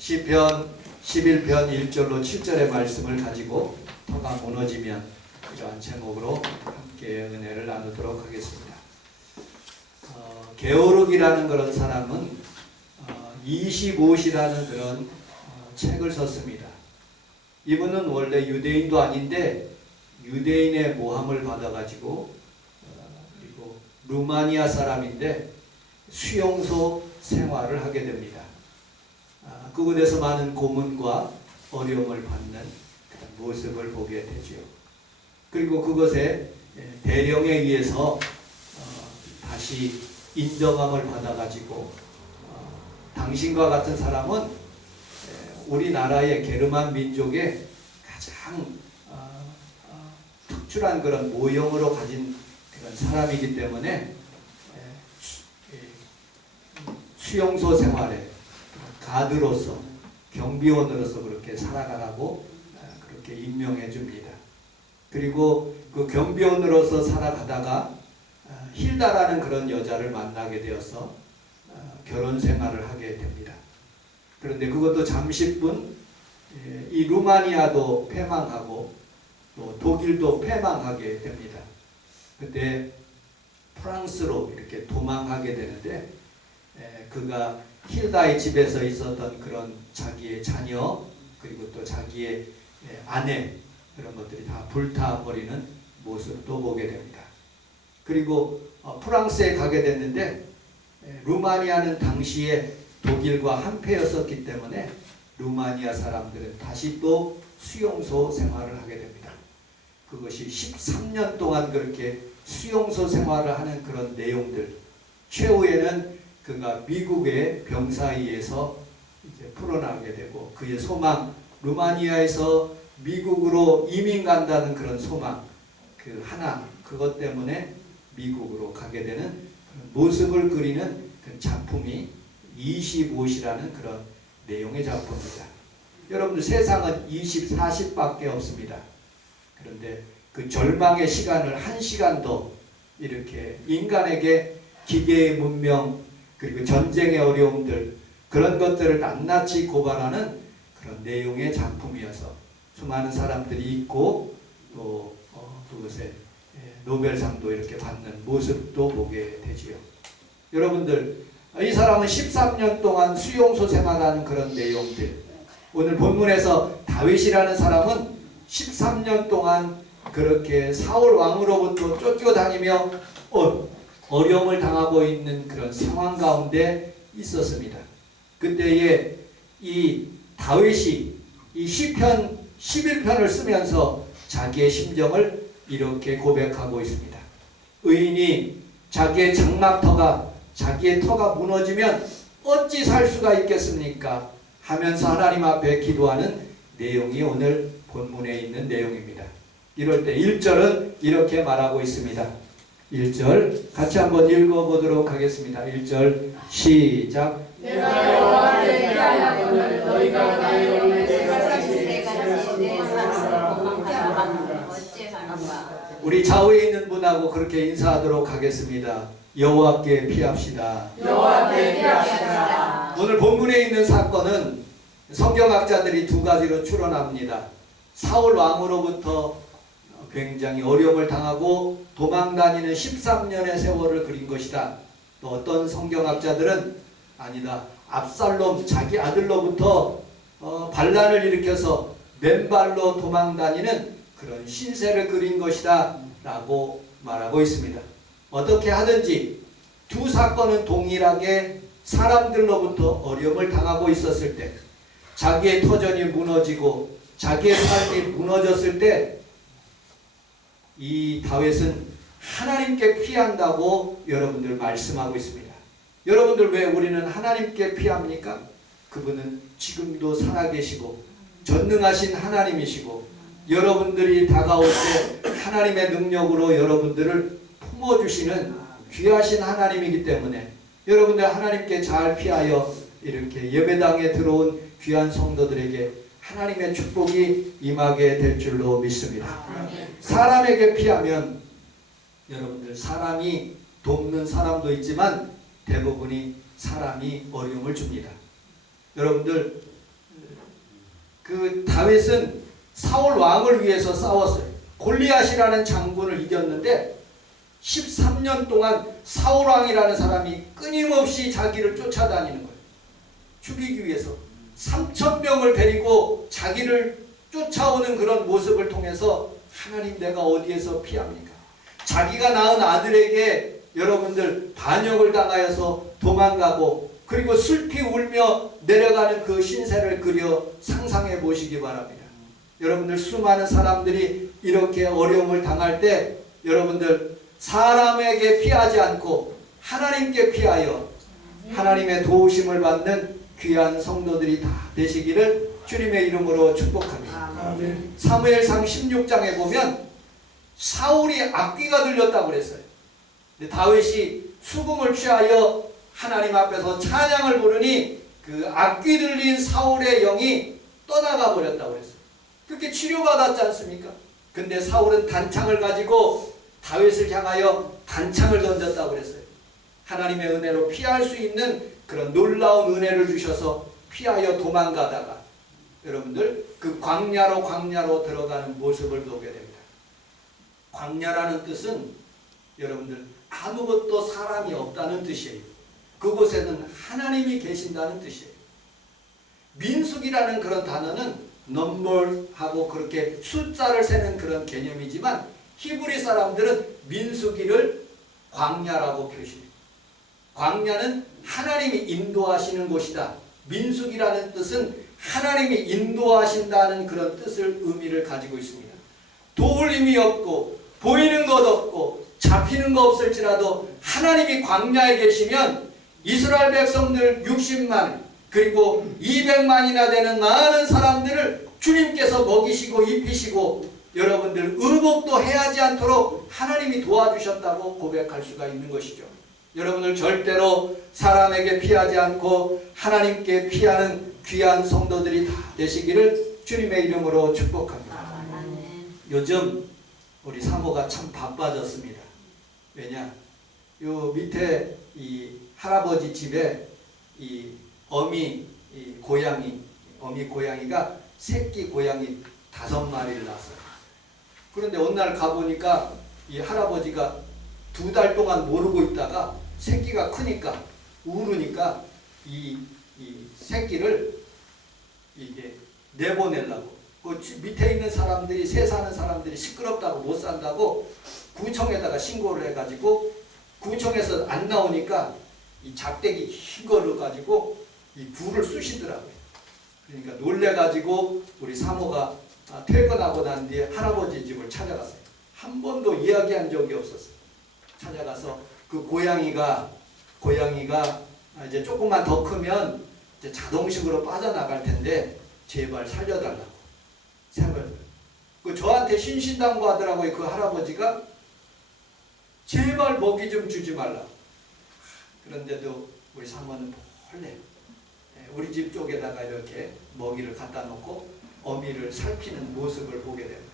시편 11편 1절로 7절의 말씀을 가지고 터가 무너지면 이러한 제목으로 함께 은혜를 나누도록 하겠습니다. 게오르기라는 그런 사람은 25시라는 그런 책을 썼습니다. 이분은 원래 유대인도 아닌데 유대인의 모함을 받아가지고 그리고 루마니아 사람인데 수용소 생활을 하게 됩니다. 그곳에서 많은 고문과 어려움을 받는 그런 모습을 보게 되죠. 그리고 그것에 대령에 의해서 다시 인정함을 받아가지고 당신과 같은 사람은 우리나라의 게르만 민족의 가장 특출한 그런 모형으로 가진 그런 사람이기 때문에 수용소 생활에 가드로서 경비원으로서 그렇게 살아가라고 그렇게 임명해 줍니다. 그리고 그 경비원으로서 살아가다가 힐다라는 그런 여자를 만나게 되어서 결혼 생활을 하게 됩니다. 그런데 그것도 잠시뿐 이 루마니아도 패망하고 또 독일도 패망하게 됩니다. 그때 프랑스로 이렇게 도망하게 되는데 그가 힐다의 집에서 있었던 그런 자기의 자녀 그리고 또 자기의 아내 그런 것들이 다 불타버리는 모습도 보게 됩니다. 그리고 프랑스에 가게 됐는데 루마니아는 당시에 독일과 한패였었기 때문에 루마니아 사람들은 다시 또 수용소 생활을 하게 됩니다. 그것이 13년 동안 그렇게 수용소 생활을 하는 그런 내용들, 최후에는 그가 미국의 병사에 의해서 이제 풀어나게 되고 그의 소망, 루마니아에서 미국으로 이민 간다는 그런 소망, 그 하나, 그것 때문에 미국으로 가게 되는 모습을 그리는 그 작품이 25시라는 그런 내용의 작품입니다. 여러분들 세상은 20, 40밖에 없습니다. 그런데 그 절망의 시간을 1시간도 이렇게 인간에게 기계의 문명 그리고 전쟁의 어려움들 그런 것들을 낱낱이 고발하는 그런 내용의 작품이어서 수많은 사람들이 있고 또 그것에 노벨상도 이렇게 받는 모습도 보게 되지요. 여러분들 이 사람은 13년 동안 수용소 생활하는 그런 내용들 오늘 본문에서 다윗이라는 사람은 13년 동안 그렇게 사울 왕으로부터 쫓겨다니며 어려움을 당하고 있는 그런 상황 가운데 있었습니다. 그때에 이 다윗이 이 시편 11편을 쓰면서 자기의 심정을 이렇게 고백하고 있습니다. 의인이 자기의 장막터가 자기의 터가 무너지면 어찌 살 수가 있겠습니까? 하면서 하나님 앞에 기도하는 내용이 오늘 본문에 있는 내용입니다. 이럴 때 1절은 이렇게 말하고 있습니다. 1절 같이 한번 읽어보도록 하겠습니다. 1절 시작. 내가 여호와를 피하려거늘 너희가 나의 열매가 사실 내 삶을 도망하라. 어찌하는가. 우리 좌우에 있는 분하고 그렇게 인사하도록 하겠습니다. 여호와께 피합시다. 여호와께 피합시다. 오늘 본문에 있는 사건은 성경학자들이 두 가지로 추론합니다. 사울 왕으로부터 굉장히 어려움을 당하고 도망다니는 13년의 세월을 그린 것이다. 또 어떤 성경학자들은 아니다. 압살롬 자기 아들로부터 반란을 일으켜서 맨발로 도망다니는 그런 신세를 그린 것이다 라고 말하고 있습니다. 어떻게 하든지 두 사건은 동일하게 사람들로부터 어려움을 당하고 있었을 때 자기의 터전이 무너지고 자기의 삶이 무너졌을 때 이 다윗은 하나님께 피한다고 여러분들 말씀하고 있습니다. 여러분들 왜 우리는 하나님께 피합니까? 그분은 지금도 살아계시고 전능하신 하나님이시고 여러분들이 다가올 때 하나님의 능력으로 여러분들을 품어주시는 귀하신 하나님이기 때문에 여러분들 하나님께 잘 피하여 이렇게 예배당에 들어온 귀한 성도들에게 하나님의 축복이 임하게 될 줄로 믿습니다. 사람에게 피하면 여러분들 사람이 돕는 사람도 있지만 대부분이 사람이 어려움을 줍니다. 여러분들 그 다윗은 사울 왕을 위해서 싸웠어요. 골리앗이라는 장군을 이겼는데 13년 동안 사울 왕이라는 사람이 끊임없이 자기를 쫓아다니는 거예요. 죽이기 위해서 3,000명을 데리고 자기를 쫓아오는 그런 모습을 통해서 하나님, 내가 어디에서 피합니까? 자기가 낳은 아들에게 여러분들 반역을 당하여서 도망가고, 그리고 슬피 울며 내려가는 그 신세를 그려 상상해 보시기 바랍니다. 여러분들, 수많은 사람들이 이렇게 어려움을 당할 때 여러분들 사람에게 피하지 않고 하나님께 피하여 하나님의 도우심을 받는 귀한 성도들이 다 되시기를 주님의 이름으로 축복합니다. 아멘. 사무엘상 16장에 보면 사울이 악귀가 들렸다고 그랬어요. 근데 다윗이 수금을 취하여 하나님 앞에서 찬양을 부르니 그 악귀 들린 사울의 영이 떠나가 버렸다고 그랬어요. 그렇게 치료받았지 않습니까? 근데 사울은 단창을 가지고 다윗을 향하여 단창을 던졌다고 그랬어요. 하나님의 은혜로 피할 수 있는 그런 놀라운 은혜를 주셔서 피하여 도망가다가 여러분들 그 광야로 들어가는 모습을 보게 됩니다. 광야라는 뜻은 여러분들 아무것도 사람이 없다는 뜻이에요. 그곳에는 하나님이 계신다는 뜻이에요. 민수기라는 그런 단어는 넘볼하고 그렇게 숫자를 세는 그런 개념이지만 히브리 사람들은 민수기를 광야라고 표시해요. 광야는 하나님이 인도하시는 곳이다. 민수기라는 뜻은 하나님이 인도하신다는 그런 뜻을 의미를 가지고 있습니다. 도울 힘이 없고 보이는 것 없고 잡히는 거 없을지라도 하나님이 광야에 계시면 이스라엘 백성들 60만 그리고 200만이나 되는 많은 사람들을 주님께서 먹이시고 입히시고 여러분들 의복도 해하지 않도록 하나님이 도와주셨다고 고백할 수가 있는 것이죠. 여러분들 절대로 사람에게 피하지 않고 하나님께 피하는 귀한 성도들이 다 되시기를 주님의 이름으로 축복합니다. 요즘 우리 사모가 참 바빠졌습니다. 왜냐? 요 밑에 이 할아버지 집에 이 어미 고양이가 새끼 고양이 5마리를 낳았어요. 그런데 어느 날 가보니까 이 할아버지가 2달 동안 모르고 있다가 새끼가 크니까 울으니까 이 새끼를 이게 내보내려고 그 밑에 있는 사람들이 새 사는 사람들이 시끄럽다고 못 산다고 구청에다가 신고를 해가지고 구청에서 안 나오니까 이 작대기 흰 거를 가지고 이 굴을 쑤시더라고요. 그러니까 놀래가지고 우리 사모가 퇴근하고 난 뒤에 할아버지 집을 찾아갔어요. 한 번도 이야기한 적이 없었어요. 찾아가서 그 고양이가 이제 조금만 더 크면 이제 자동식으로 빠져나갈 텐데 제발 살려달라고. 그 저한테 신신당부하더라고요. 그 할아버지가 제발 먹이 좀 주지 말라. 그런데도 우리 사모는 몰래 우리 집 쪽에다가 이렇게 먹이를 갖다 놓고 어미를 살피는 모습을 보게 됩니다.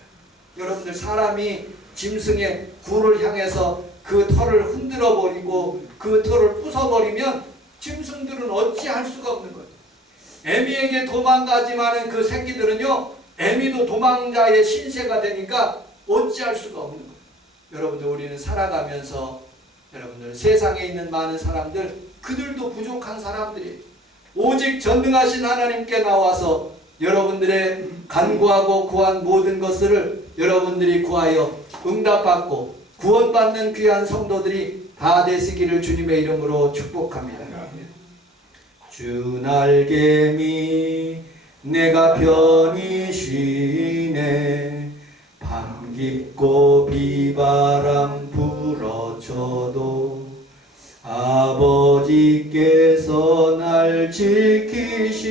여러분들, 사람이 짐승의 굴을 향해서 그 털을 흔들어 버리고 그 털을 부숴버리면 짐승들은 어찌할 수가 없는 거예요. 애미에게 도망가지만은 그 새끼들은요, 애미도 도망자의 신세가 되니까 어찌할 수가 없는 거예요. 여러분들, 우리는 살아가면서 여러분들 세상에 있는 많은 사람들, 그들도 부족한 사람들이 오직 전능하신 하나님께 나와서 여러분들의 간구하고 구한 모든 것을 여러분들이 구하여 응답받고 구원받는 귀한 성도들이 다 되시기를 주님의 이름으로 축복합니다. 주 날개미 내가 편히 쉬네. 밤 깊고 비바람 불어쳐도 아버지께서 날 지키시리니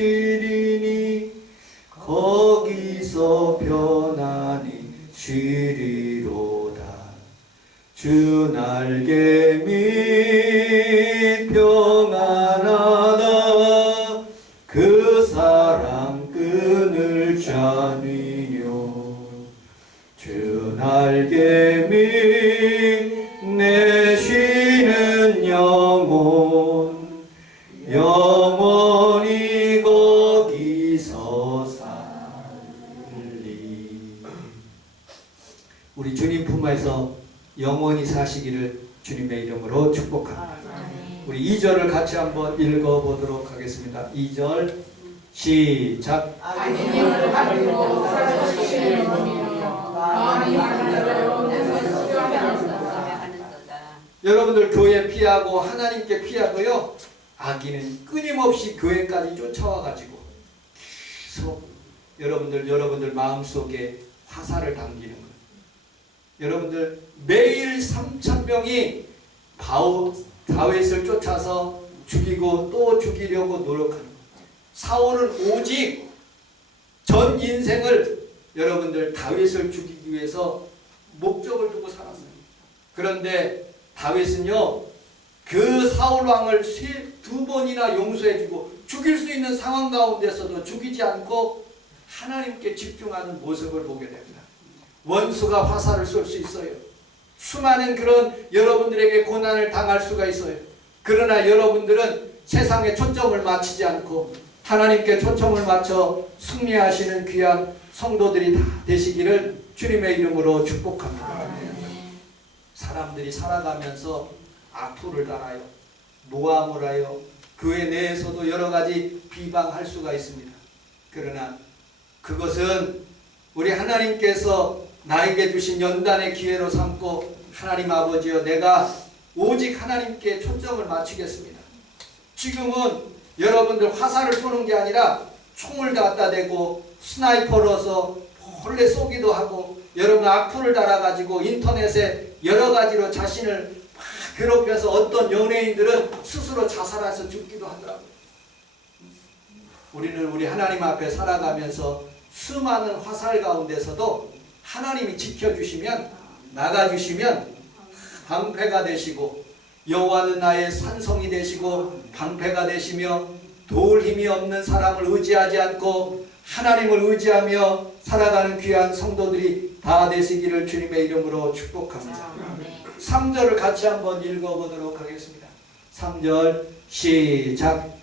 거기서 편안히 쉬리로다. 주 날개미 평안하다. 그 사랑 끈을 짜니요. 주 날개미 내 쉬는 영혼이 거기서 통해서 영원히 사시기를 주님의 이름으로 축복합니다. 우리 2절을 같이 한번 읽어보도록 하겠습니다. 2절 시작. 악인을 가리고 살아주시는 분이요 마음이 하나로 여러분들 교회 피하고 하나님께 피하고요. 악인은 끊임없이 교회까지 쫓아와가지고 계속 여러분들 마음속에 화살을 당기는 거예요. 여러분들 매일 3,000명이 다윗을 쫓아서 죽이고 또 죽이려고 노력하는 거예요. 사울은 오직 전 인생을 여러분들 다윗을 죽이기 위해서 목적을 두고 살았어요. 그런데 다윗은요, 그 사울 왕을 두 번이나 용서해주고 죽일 수 있는 상황 가운데서도 죽이지 않고 하나님께 집중하는 모습을 보게 됩니다. 원수가 화살을 쏠 수 있어요. 수많은 그런 여러분들에게 고난을 당할 수가 있어요. 그러나 여러분들은 세상에 초점을 맞추지 않고 하나님께 초점을 맞춰 승리하시는 귀한 성도들이 다 되시기를 주님의 이름으로 축복합니다. 사람들이 살아가면서 악플을 달아요. 모함을 하여 교회 내에서도 여러 가지 비방할 수가 있습니다. 그러나 그것은 우리 하나님께서 나에게 주신 연단의 기회로 삼고 하나님 아버지여 내가 오직 하나님께 초점을 맞추겠습니다. 지금은 여러분들 화살을 쏘는 게 아니라 총을 갖다 대고 스나이퍼로서 몰래 쏘기도 하고 여러분 악플을 달아가지고 인터넷에 여러 가지로 자신을 막 괴롭혀서 어떤 연예인들은 스스로 자살해서 죽기도 하더라고요. 우리는 우리 하나님 앞에 살아가면서 수많은 화살 가운데서도 하나님이 지켜주시면 나가주시면 방패가 되시고 여호와는 나의 산성이 되시고 방패가 되시며 도울 힘이 없는 사람을 의지하지 않고 하나님을 의지하며 살아가는 귀한 성도들이 다 되시기를 주님의 이름으로 축복합니다. 3절을 같이 한번 읽어보도록 하겠습니다. 3절 시작.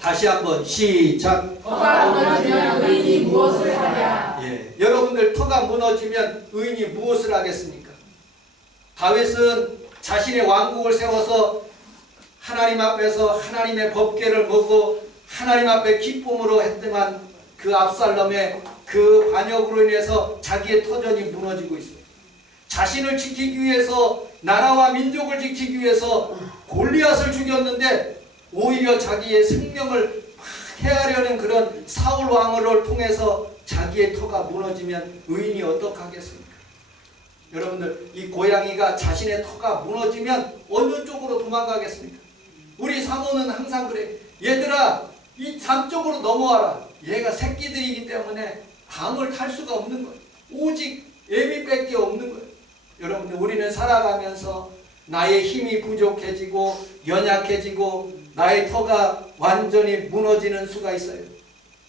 다시 한번 시작. 의인이 무엇을 하랴. 예, 여러분들 터가 무너지면 의인이 무엇을 하겠습니까? 다윗은 자신의 왕국을 세워서 하나님 앞에서 하나님의 법궤를 보고 하나님 앞에 기쁨으로 했지만 그 압살롬의 그 반역으로 인해서 자기의 터전이 무너지고 있습니다. 자신을 지키기 위해서 나라와 민족을 지키기 위해서 골리앗을 죽였는데 오히려 자기의 생명을 해하려는 그런 사울 왕을 통해서 자기의 터가 무너지면 의인이 어떡하겠습니까? 여러분들 이 고양이가 자신의 터가 무너지면 어느 쪽으로 도망가겠습니까? 우리 사모는 항상 그래. 얘들아 이 담 쪽으로 넘어와라. 얘가 새끼들이기 때문에 담을 탈 수가 없는 거예요. 오직 애미밖에 없는 거예요. 여러분들 우리는 살아가면서 나의 힘이 부족해지고 연약해지고 나의 터가 완전히 무너지는 수가 있어요.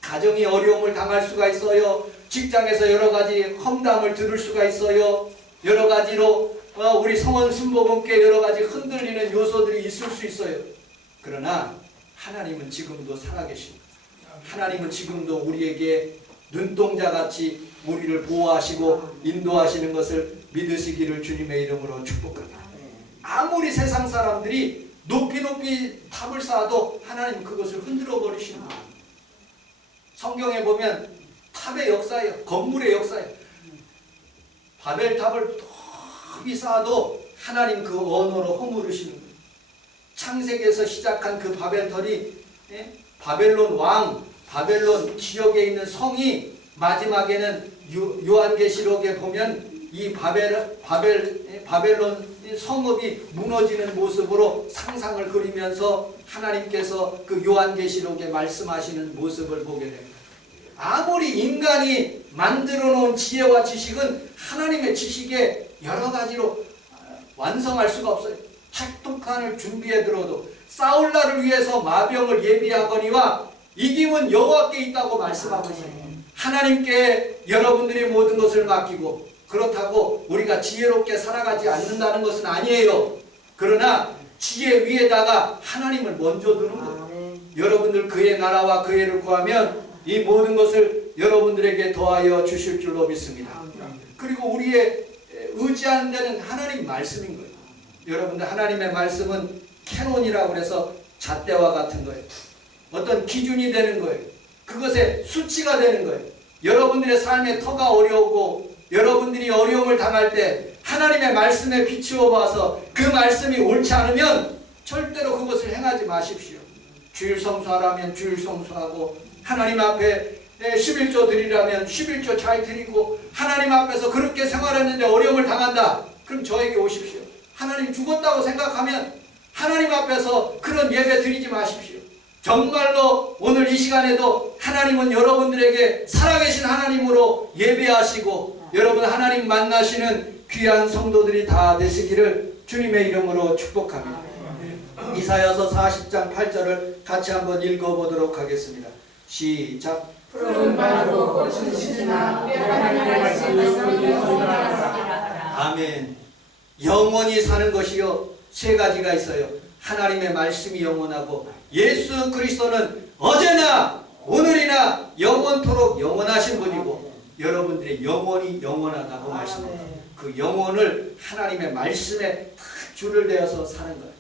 가정이 어려움을 당할 수가 있어요. 직장에서 여러 가지 험담을 들을 수가 있어요. 여러 가지로 우리 성원 순복음께 여러 가지 흔들리는 요소들이 있을 수 있어요. 그러나 하나님은 지금도 살아계십니다. 하나님은 지금도 우리에게 눈동자같이 우리를 보호하시고 인도하시는 것을 믿으시기를 주님의 이름으로 축복합니다. 아무리 세상 사람들이 높이 탑을 쌓아도 하나님은 그것을 흔들어 버리시는 거예요. 성경에 보면 탑의 역사예요. 건물의 역사예요. 바벨탑을 높이 쌓아도 하나님 그 언어로 허물으시는 거예요. 창세기에서 시작한 그 바벨탑이 바벨론 왕, 바벨론 지역에 있는 성이 마지막에는 요한계시록에 보면 이 바벨론 성읍이 무너지는 모습으로 상상을 그리면서 하나님께서 그 요한계시록에 말씀하시는 모습을 보게 됩니다. 아무리 인간이 만들어 놓은 지혜와 지식은 하나님의 지식에 여러 가지로 완성할 수가 없어요. 핵독탄을 준비해 들어도 싸울 날을 위해서 마병을 예비하거니와 이김은 여호와께 있다고 말씀하고 있어요. 하나님께 여러분들이 모든 것을 맡기고 그렇다고 우리가 지혜롭게 살아가지 않는다는 것은 아니에요. 그러나 지혜 위에다가 하나님을 먼저 두는 거예요. 여러분들 그의 나라와 그의 를 구하면 이 모든 것을 여러분들에게 더하여 주실 줄로 믿습니다. 그리고 우리의 의지하는 데는 하나님 말씀인 거예요. 여러분들 하나님의 말씀은 캐논이라고 해서 잣대와 같은 거예요. 어떤 기준이 되는 거예요. 그것의 수치가 되는 거예요. 여러분들의 삶의 터가 어려우고 여러분들이 어려움을 당할 때 하나님의 말씀에 비추어 봐서 그 말씀이 옳지 않으면 절대로 그것을 행하지 마십시오. 주일 성수하라면 주일 성수하고 하나님 앞에 11조 드리라면 11조 잘 드리고 하나님 앞에서 그렇게 생활했는데 어려움을 당한다. 그럼 저에게 오십시오. 하나님 죽었다고 생각하면 하나님 앞에서 그런 예배 드리지 마십시오. 정말로 오늘 이 시간에도 하나님은 여러분들에게 살아계신 하나님으로 예배하시고 여러분 하나님 만나시는 귀한 성도들이 다 되시기를 주님의 이름으로 축복합니다. 이사야서 40장 8절을 같이 한번 읽어보도록 하겠습니다. 시작. 푸른 바로 꽃은 지나 하나님의 말씀은 영원하라. 아멘. 영원히 사는 것이요 세 가지가 있어요. 하나님의 말씀이 영원하고 예수 그리스도는 어제나 오늘이나 영원토록 영원하신 분이고 여러분들의 영혼이 영원하다고 말씀합니다. 그 영혼을 하나님의 말씀에 딱 줄을 대어서 사는 거예요.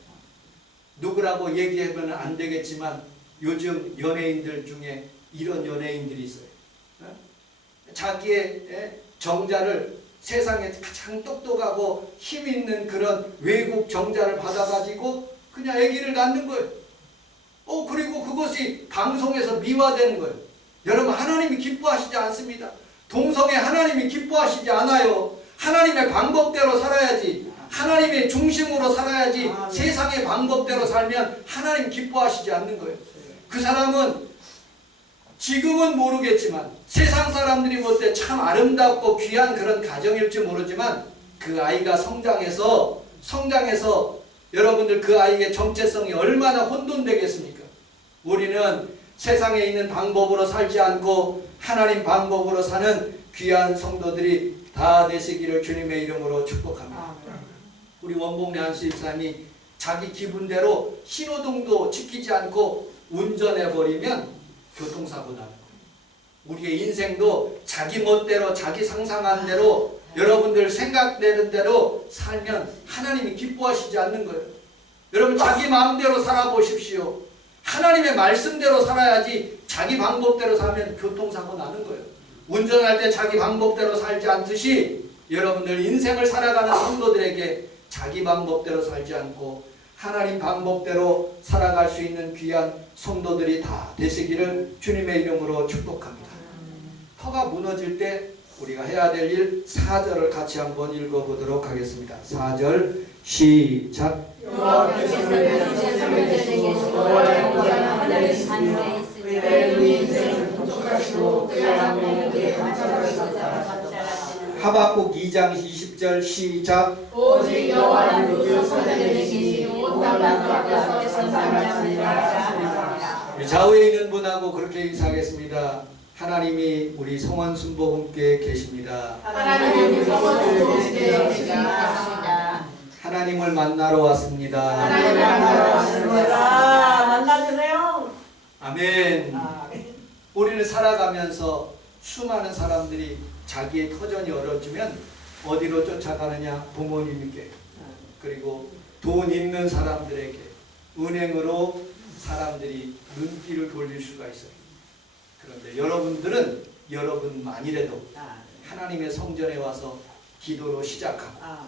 누구라고 얘기하면 안 되겠지만 요즘 연예인들 중에 이런 연예인들이 있어요. 자기의 정자를 세상에 가장 똑똑하고 힘 있는 그런 외국 정자를 받아가지고 그냥 아기를 낳는 거예요. 그리고 그것이 방송에서 미화되는 거예요. 여러분 하나님이 기뻐하시지 않습니다. 동성애 하나님이 기뻐하시지 않아요. 하나님의 방법대로 살아야지. 하나님의 중심으로 살아야지. 세상의 방법대로 살면 하나님 기뻐하시지 않는 거예요. 그 사람은 지금은 모르겠지만 세상 사람들이 볼 때 참 아름답고 귀한 그런 가정일지 모르지만 그 아이가 성장해서 여러분들 그 아이의 정체성이 얼마나 혼돈되겠습니까? 우리는 세상에 있는 방법으로 살지 않고 하나님 방법으로 사는 귀한 성도들이 다 되시기를 주님의 이름으로 축복합니다. 우리 원봉래 한수 집사님이 자기 기분대로 신호등도 지키지 않고 운전해버리면 교통사고 나는 거예요. 우리의 인생도 자기 멋대로 자기 상상한 대로 여러분들 생각되는 대로 살면 하나님이 기뻐하시지 않는 거예요. 여러분 자기 마음대로 살아보십시오. 하나님의 말씀대로 살아야지 자기 방법대로 살면 교통사고 나는 거예요. 운전할 때 자기 방법대로 살지 않듯이 여러분들 인생을 살아가는 성도들에게 자기 방법대로 살지 않고 하나님 방법대로 살아갈 수 있는 귀한 성도들이 다 되시기를 주님의 이름으로 축복합니다. 터가 무너질 때 우리가 해야 될 일 4절을 같이 한번 읽어보도록 하겠습니다. 4절 시작. 여호와께서 세상에 계시고 하늘에 있으니 내 인생을 통촉하시고 그의 하박국 2장 20절 시작. 오직 여호와는 그 선대이시니 온 땅 앞에서 선사하시니라. 우리 좌우에 있는 분하고 그렇게 인사하겠습니다. 하나님이 우리 성원 순복음교회에 계십니다. 하나님이 성원 순복음교회에 계십니다. 하나님을 만나러 왔습니다. 하나님을 만나러 왔습니다. 만나주세요. 아멘. 우리는 살아가면서 수많은 사람들이 자기의 터전이 얼어지면 어디로 쫓아가느냐? 부모님께, 그리고 돈 있는 사람들에게, 은행으로 사람들이 눈길을 돌릴 수가 있어요. 그런데 여러분들은 여러분만이라도 하나님의 성전에 와서 기도로 시작하고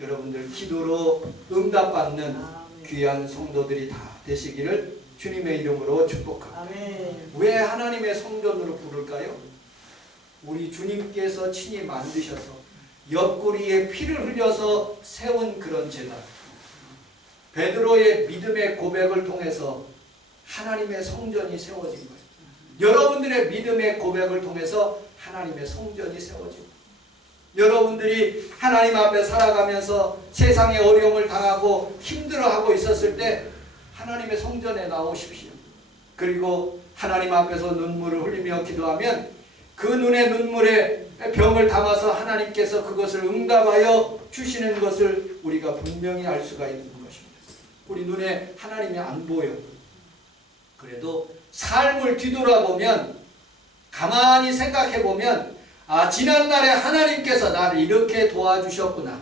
여러분들 기도로 응답받는 귀한 성도들이 다 되시기를 주님의 이름으로 축복합니다. 왜 하나님의 성전으로 부를까요? 우리 주님께서 친히 만드셔서 옆구리에 피를 흘려서 세운 그런 제단. 베드로의 믿음의 고백을 통해서 하나님의 성전이 세워진 거예요. 여러분들의 믿음의 고백을 통해서 하나님의 성전이 세워지고 여러분들이 하나님 앞에 살아가면서 세상의 어려움을 당하고 힘들어하고 있었을 때 하나님의 성전에 나오십시오. 그리고 하나님 앞에서 눈물을 흘리며 기도하면 그 눈의 눈물에 병을 담아서 하나님께서 그것을 응답하여 주시는 것을 우리가 분명히 알 수가 있는 것입니다. 우리 눈에 하나님이 안 보여. 그래도 삶을 뒤돌아보면 가만히 생각해 보면 지난날에 하나님께서 나를 이렇게 도와주셨구나,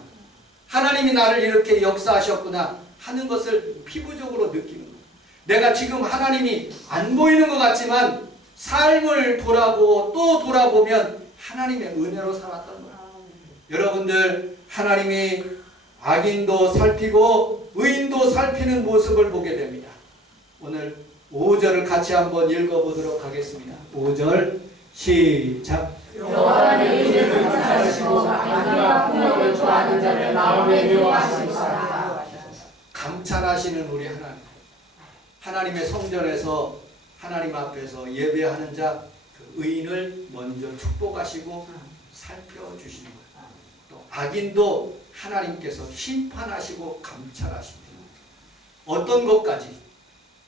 하나님이 나를 이렇게 역사하셨구나 하는 것을 피부적으로 느끼는 거예요. 내가 지금 하나님이 안 보이는 것 같지만 삶을 돌아보고 또 돌아보면 하나님의 은혜로 살았던 거예요. 여러분들, 하나님이 악인도 살피고 의인도 살피는 모습을 보게 됩니다. 오늘 5절을 같이 한번 읽어보도록 하겠습니다. 5절 시작. 여호와는 의인을 감찰하시고 악인과 폭력을 좋아하는 자를 마음에 미워하시리라. 감찰하시는 우리 하나님, 하나님의 성전에서 하나님 앞에서 예배하는 자, 그 의인을 먼저 축복하시고 살펴주시는 거예요. 또 악인도 하나님께서 심판하시고 감찰하십니다. 어떤 것까지?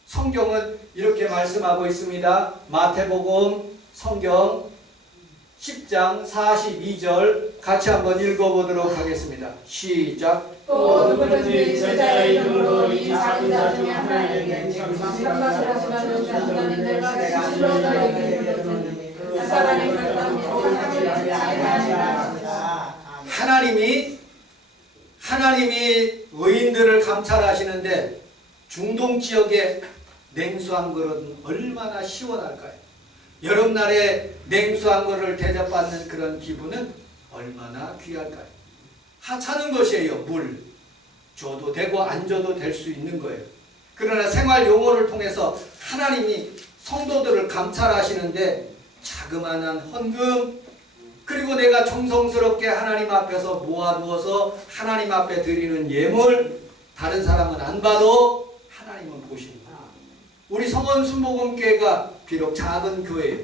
성경은 이렇게 말씀하고 있습니다. 마태복음 성경 10장 42절 같이 한번 읽어보도록 하겠습니다. 시작. 또 누구든지 제자의 이름으로 이 작은 자 중에 하나에게 감사를 하시면 자는 내가 진실로 너에게 이르노니 그 사람의 결단이 상하지 아니하리라. 하나님이 의인들을 감찰하시는데 중동 지역의 냉수 한 그릇은 얼마나 시원할까요? 여름날에 냉수 한 그릇을 대접받는 그런 기분은 얼마나 귀할까요? 하찮은 것이에요. 물 줘도 되고 안 줘도 될 수 있는 거예요. 그러나 생활 용어를 통해서 하나님이 성도들을 감찰하시는데 자그마한 헌금, 그리고 내가 정성스럽게 하나님 앞에서 모아두어서 하나님 앞에 드리는 예물, 다른 사람은 안 봐도 하나님은 보시는 거예요. 우리 성원 순복음교회가 비록 작은 교회예요.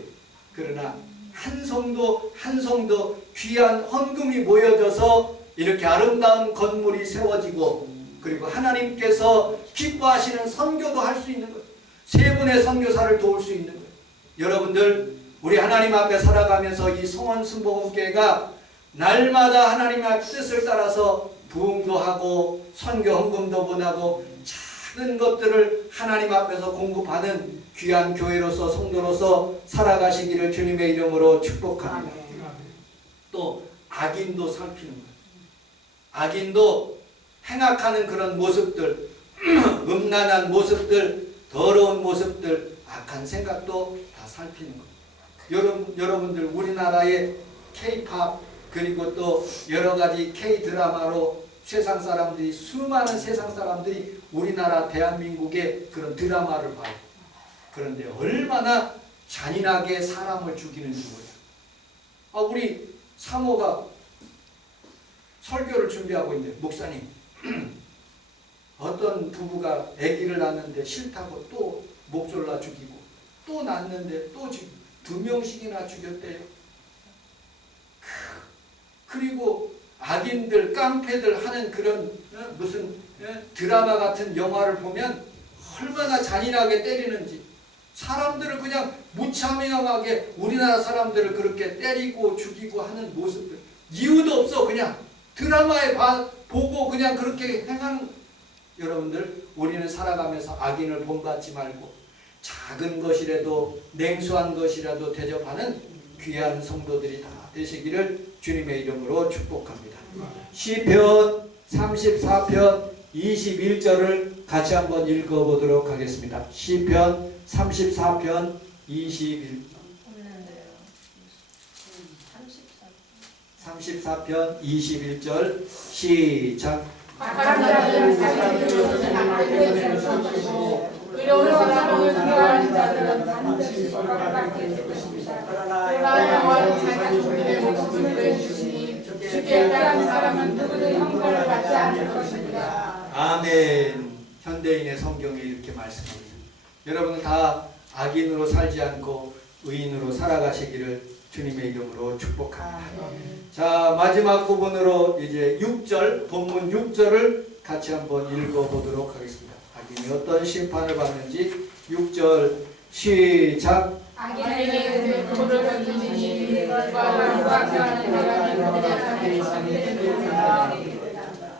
그러나 한 성도 한 성도 귀한 헌금이 모여져서 이렇게 아름다운 건물이 세워지고, 그리고 하나님께서 기뻐하시는 선교도 할 수 있는 거예요. 세 분의 선교사를 도울 수 있는 거예요. 여러분들, 우리 하나님 앞에 살아가면서 이 성원 순복음교회가 날마다 하나님의 뜻을 따라서 부흥도 하고 선교 헌금도 보내고 작은 것들을 하나님 앞에서 공급하는 귀한 교회로서 성도로서 살아가시기를 주님의 이름으로 축복합니다. 또 악인도 살피는 거예요. 악인도 행악하는 그런 모습들, 음란한 모습들, 더러운 모습들, 악한 생각도 다 살피는 거예요. 여러분들, 우리나라의 K-팝 그리고 또 여러가지 K-드라마로 세상 사람들이, 수많은 세상 사람들이 우리나라 대한민국의 그런 드라마를 봐요. 그런데 얼마나 잔인하게 사람을 죽이는지 몰라요. 우리 사모가 설교를 준비하고 있는데, 목사님, 어떤 부부가 아기를 낳는데 싫다고 또 목 졸라 죽이고, 또 낳는데 또 2명씩이나 죽였대요. 그리고 악인들, 깡패들 하는 그런 무슨 드라마 같은 영화를 보면 얼마나 잔인하게 때리는지, 사람들을 그냥 무차명하게 우리나라 사람들을 그렇게 때리고 죽이고 하는 모습들, 이유도 없어. 그냥 드라마에 보고 그냥 그렇게 행하는. 여러분들, 우리는 살아가면서 악인을 본받지 말고 작은 것이라도, 냉수한 것이라도 대접하는 귀한 성도들이 다 되시기를 주님의 이름으로 축복합니다. 시편 34편 21절을 같이 한번 읽어보도록 하겠습니다. 시편 34편 21절. 34편 21절 시작. 악한 자들은 자기 길로는 악되게 주시고 의로운 사람을 두려워하는 자들은 반드시 벌받게 될 것입니다. 그러나 여호와는 자기 종들의 목숨을 구해주시니 주께 따르는 사람은 누구든 형벌을 받지 않을 것입니다. 아멘. 현대인의 성경이 이렇게 말씀합니다. 여러분 다 악인으로 살지 않고 의인으로 살아가시기를 주님의 이름으로 축복합니다. 자, 마지막 부분으로 이제 6절, 본문 6절을 같이 한번 읽어보도록 하겠습니다. 악인이 어떤 심판을 받는지 6절 시작. 악인에게 그물을 던지니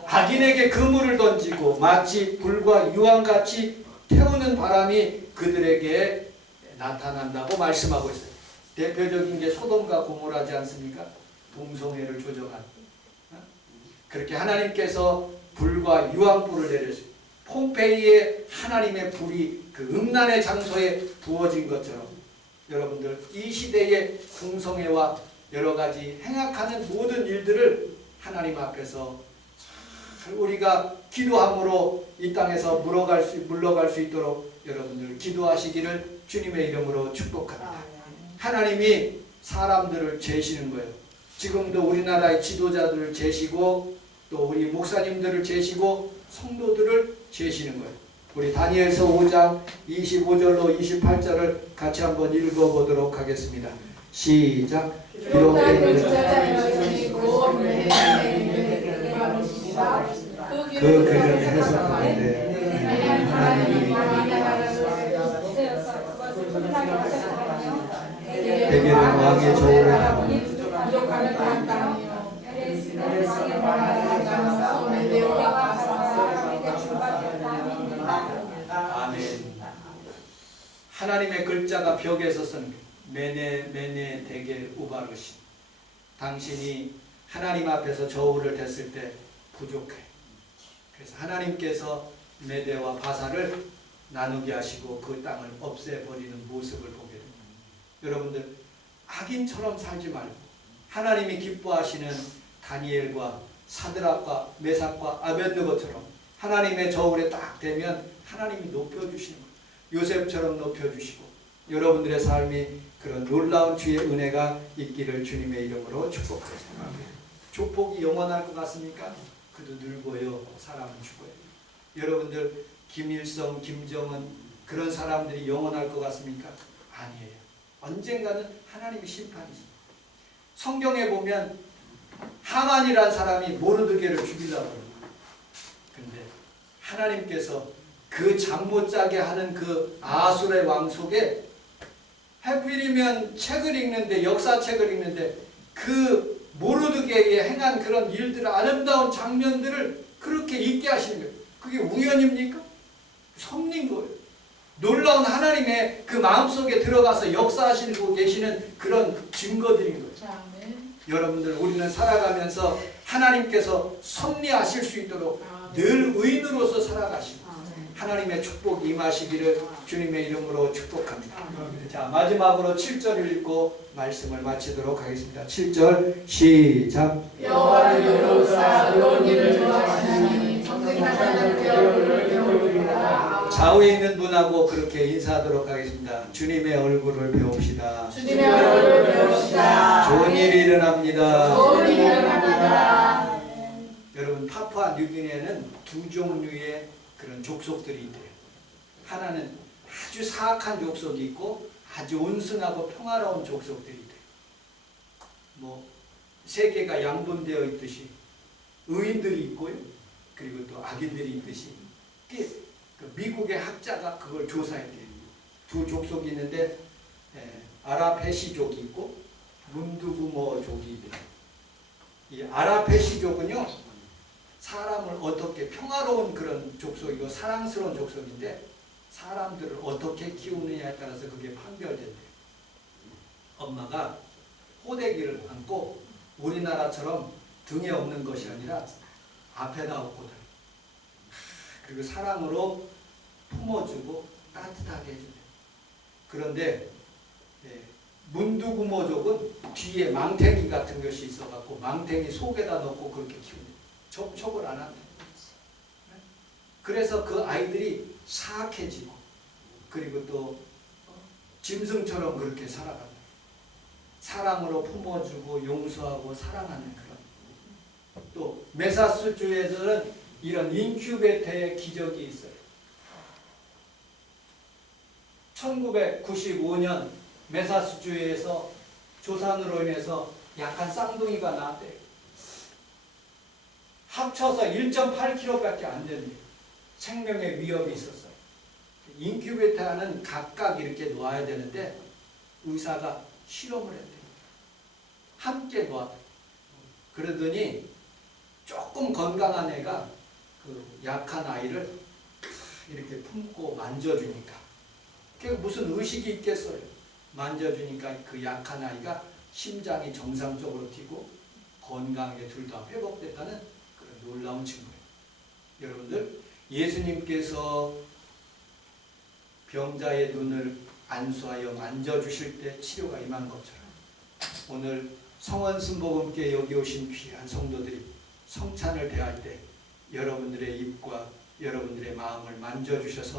악인에게 그물을 던지고 마치 불과 유황같이 태우는 바람이 그들에게 나타난다고 말씀하고 있어요. 대표적인 게 소돔과 고모라지 않습니까? 동성애를 조정한. 그렇게 하나님께서 불과 유황불을 내려주고 폼페이에 하나님의 불이 그 음란의 장소에 부어진 것처럼 여러분들 이 시대의 동성애와 여러 가지 행악하는 모든 일들을 하나님 앞에서 잘 우리가 기도함으로 이 땅에서 물러갈 수 있도록 여러분들 기도하시기를 주님의 이름으로 축복합니다. 하나님이 사람들을 재시는 거예요. 지금도 우리나라의 지도자들을 재시고 또 우리 목사님들을 재시고 성도들을 재시는 거예요. 우리 다니엘서 5장 25절로 28절을 같이 한번 읽어보도록 하겠습니다. 시작. 비록 그 글을 해석하는데 하나님이 대개는 왕의 저울에 담은 아멘. 하나님의 글자가 벽에서 쓴 메네 대게 우바르신. 당신이 하나님 앞에서 저울을 댔을 때 부족해. 그래서 하나님께서 메대와 바사를 나누게 하시고 그 땅을 없애버리는 모습을 보게 됩니다. 여러분들 악인처럼 살지 말고 하나님이 기뻐하시는 다니엘과 사드락과 메삭과 아벳느고처럼 하나님의 저울에 딱 대면 하나님이 높여주시는 거예요. 요셉처럼 높여주시고 여러분들의 삶이 그런 놀라운 주의 은혜가 있기를 주님의 이름으로 축복합니다. 조폭이 영원할 것 같습니까? 그도 늙어요. 사람은 죽어요. 여러분들 김일성, 김정은 그런 사람들이 영원할 것 같습니까? 아니에요. 언젠가는 하나님의 심판이 있습니다. 성경에 보면 하만이라는 사람이 모르드게를 죽이려고 합니다. 근데 하나님께서 그 잠 못 자게 하는 그 아수르의 왕 속에 하필이면 책을 읽는데 역사책을 읽는데 그 모르드게에 행한 그런 일들 아름다운 장면들을 그렇게 읽게 하시는 거예요. 그게 우연입니까? 섭리인 거예요. 놀라운 하나님의 그 마음속에 들어가서 역사하시고 계시는 그런 증거들인 거예요. 여러분들 우리는 살아가면서 하나님께서 섭리하실 수 있도록 늘 의인으로서 살아가시고 하나님의 축복이 임하시기를 주님의 이름으로 축복합니다. 자, 마지막으로 7절을 읽고 말씀을 마치도록 하겠습니다. 7절 시작. 여호와를 여호사 의로운 일을 좋아하시나니 정직한 자는 그 얼굴을 배우리로다. 좌우에 있는 분하고 그렇게 인사하도록 하겠습니다. 주님의 얼굴을 배웁시다. 주님의 얼굴을 배웁시다. 좋은 일이 일어납니다. 좋은 일이 일어납니다. 여러분 파푸아 뉴기니아는 두 종류의 그런 족속들이 있대요. 하나는 아주 사악한 족속이 있고 아주 온순하고 평화로운 족속들이 있대요. 뭐 세계가 양분되어 있듯이 의인들이 있고요. 그리고 또 악인들이 있듯이 그 미국의 학자가 그걸 조사했대요. 두 족속이 있는데 아라페시족이 있고 문두구모족이 있대요. 이 아라페시족은요. 사람을 어떻게 평화로운 그런 족속이고 사랑스러운 족속인데 사람들을 어떻게 키우느냐에 따라서 그게 판별된대요. 엄마가 호되기를 안고 우리나라처럼 등에 업는 것이 아니라 앞에다 업고 다녀요. 그리고 사랑으로 품어주고 따뜻하게 해줘요. 그런데 문두구모족은 뒤에 망탱이 같은 것이 있어갖고 망탱이 속에다 넣고 그렇게 키웁니다. 접촉을 안 합니다. 그래서 그 아이들이 사악해지고 그리고 또 짐승처럼 그렇게 살아갑니다. 사랑으로 품어주고 용서하고 사랑하는 그런. 또 메사추세츠주에서는 이런 인큐베이터의 기적이 있어요. 1995년 메사추세츠주에서 조산으로 인해서 약한 쌍둥이가 나왔대요. 합쳐서 1.8kg밖에 안 됩니다. 생명의 위협이 있었어요. 인큐베이터는 각각 이렇게 놓아야 되는데 의사가 실험을 했대요. 함께 놓았대요. 그러더니 조금 건강한 애가 그 약한 아이를 이렇게 품고 만져주니까 그게 무슨 의식이 있겠어요. 만져주니까 그 약한 아이가 심장이 정상적으로 뛰고 건강하게 둘 다 회복됐다는 그런 놀라운 증거예요. 여러분들, 예수님께서 병자의 눈을 안수하여 만져주실 때 치료가 임한 것처럼 오늘 성원순복음교회 여기 오신 귀한 성도들이 성찬을 대할 때 여러분들의 입과 여러분들의 마음을 만져주셔서